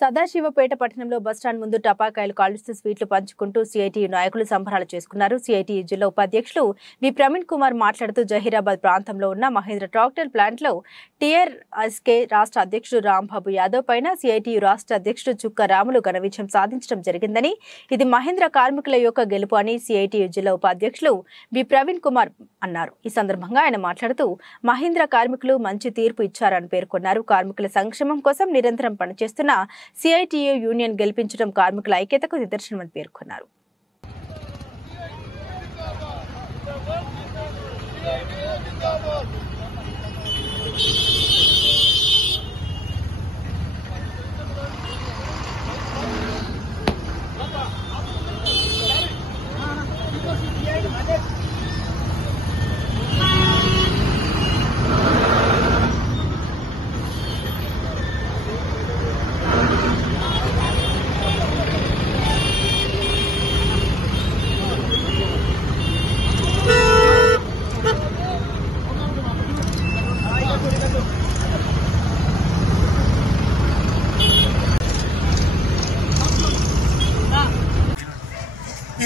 సదాశివపేట పట్టణంలో బస్టాండ్ ముందు టపాకాయలు కాల్చుతూ స్వీట్లు పంచుకుంటూ సిఐటియు నాయకులు సంబరాలు చేసుకున్నారు. సిఐటియు జిల్లా ఉపాధ్యక్షులు వి ప్రవీణ్ కుమార్ మాట్లాడుతూ జహీరాబాద్ ప్రాంతంలో ఉన్న మహేంద్ర ట్రాక్టర్ ప్లాంట్ లో టీఆర్ఎస్కే రాష్ట్ర అధ్యక్షుడు రాంబాబు యాదవ్ పైన సిఐటియు రాష్ట్ర అధ్యక్షుడు చుక్క రాములు ఘన విజయం సాధించడం జరిగిందని, ఇది మహేంద్ర కార్మికుల యొక్క గెలుపు అని సిఐటియు జిల్లా ఉపాధ్యక్షులు వి ప్రవీణ్ కుమార్ అన్నారు. ఈ సందర్భంగా ఆయన మాట్లాడుతూ మహేంద్ర కార్మికులు మంచి తీర్పు ఇచ్చారని పేర్కొన్నారు. కార్మికుల సంక్షేమం కోసం నిరంతరం పనిచేస్తున్న సిఐటియు యూనియన్ గెలిపించడం కార్మికుల ఐక్యతకు నిదర్శనమని పేర్కొన్నారు.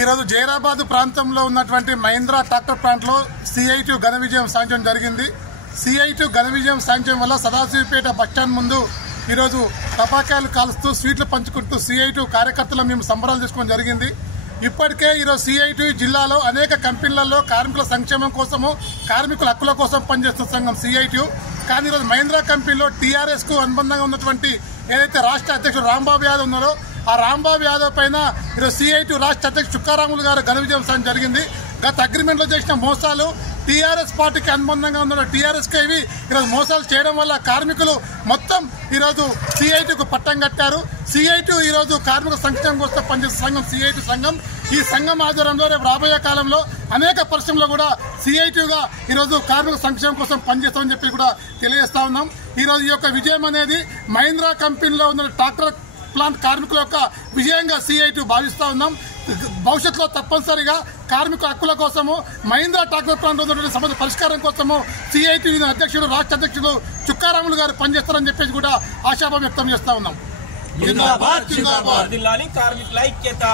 ఈరోజు జైరాబాద్ ప్రాంతంలో ఉన్నటువంటి మహీంద్రా ట్రాక్టర్ ప్లాంట్ లో సిఐటియు ఘన విజయం సాధించడం జరిగింది. సిఐటియు ఘన విజయం సాధించడం వల్ల సదాశివపేట బస్టాండ్ ముందు ఈరోజు టపాకాయలు కాలుస్తూ స్వీట్లు పంచుకుంటూ సిఐటియు కార్యకర్తలు మేము సంబరాలు చేసుకోవడం జరిగింది. ఇప్పటికే ఈరోజు సిఐటియు జిల్లాలో అనేక కంపెనీలలో కార్మికుల సంక్షేమం కోసము, కార్మికుల హక్కుల కోసం పనిచేస్తున్న సంఘం సిఐటియు. కానీ ఈరోజు మహీంద్రా కంపెనీలో టీఆర్ఎస్ కు అనుబంధంగా ఉన్నటువంటి ఏదైతే రాష్ట్ర అధ్యక్షుడు రాంబాబు యాదవ్ ఉన్నారో ఆ రాంబాబు యాదవ్ పైన ఈరోజు సిఐటియు రాష్ట్ర అధ్యక్షుడు చుక్కారాములు గారు ఘన విజయం సాధించడం జరిగింది. గత అగ్రిమెంట్ లో చేసిన మోసాలు టీఆర్ఎస్ పార్టీకి అనుబంధంగా ఉన్న టీఆర్ఎస్ కి ఈరోజు మోసాలు చేయడం వల్ల కార్మికులు మొత్తం ఈరోజు సిఐటియుకు పట్టం కట్టారు. సిఐటియు ఈరోజు కార్మిక సంక్షేమం కోసం పనిచేసే సంఘం సిఐటియు సంఘం. ఈ సంఘం ఆధ్వర్యంలో రేపు రాబోయే కాలంలో అనేక పరిశ్రమలో కూడా సిఐటియుగా ఈరోజు కార్మిక సంక్షేమం కోసం పనిచేస్తామని చెప్పి కూడా తెలియజేస్తా ఉన్నాం. ఈరోజు ఈ యొక్క విజయం అనేది మహీంద్రా కంపెనీలో ఉన్న ట్రాక్టర్ ప్లాంట్ కార్మికుల యొక్క విజయంగా సిఐటియు భావిస్తా ఉన్నాం. భవిష్యత్తులో తప్పనిసరిగా కార్మికుల హక్కుల కోసము, మహీంద్రా ట్రాక్టర్ ప్లాంట్ ఉన్నటువంటి సమస్య పరిష్కారం కోసము సిఐటియు అధ్యక్షుడు రాష్ట్ర అధ్యక్షుడు చుక్కారాములు గారు పనిచేస్తారని చెప్పేసి కూడా ఆశాభావం వ్యక్తం చేస్తా ఉన్నాం. కార్మికుల ఐక్యత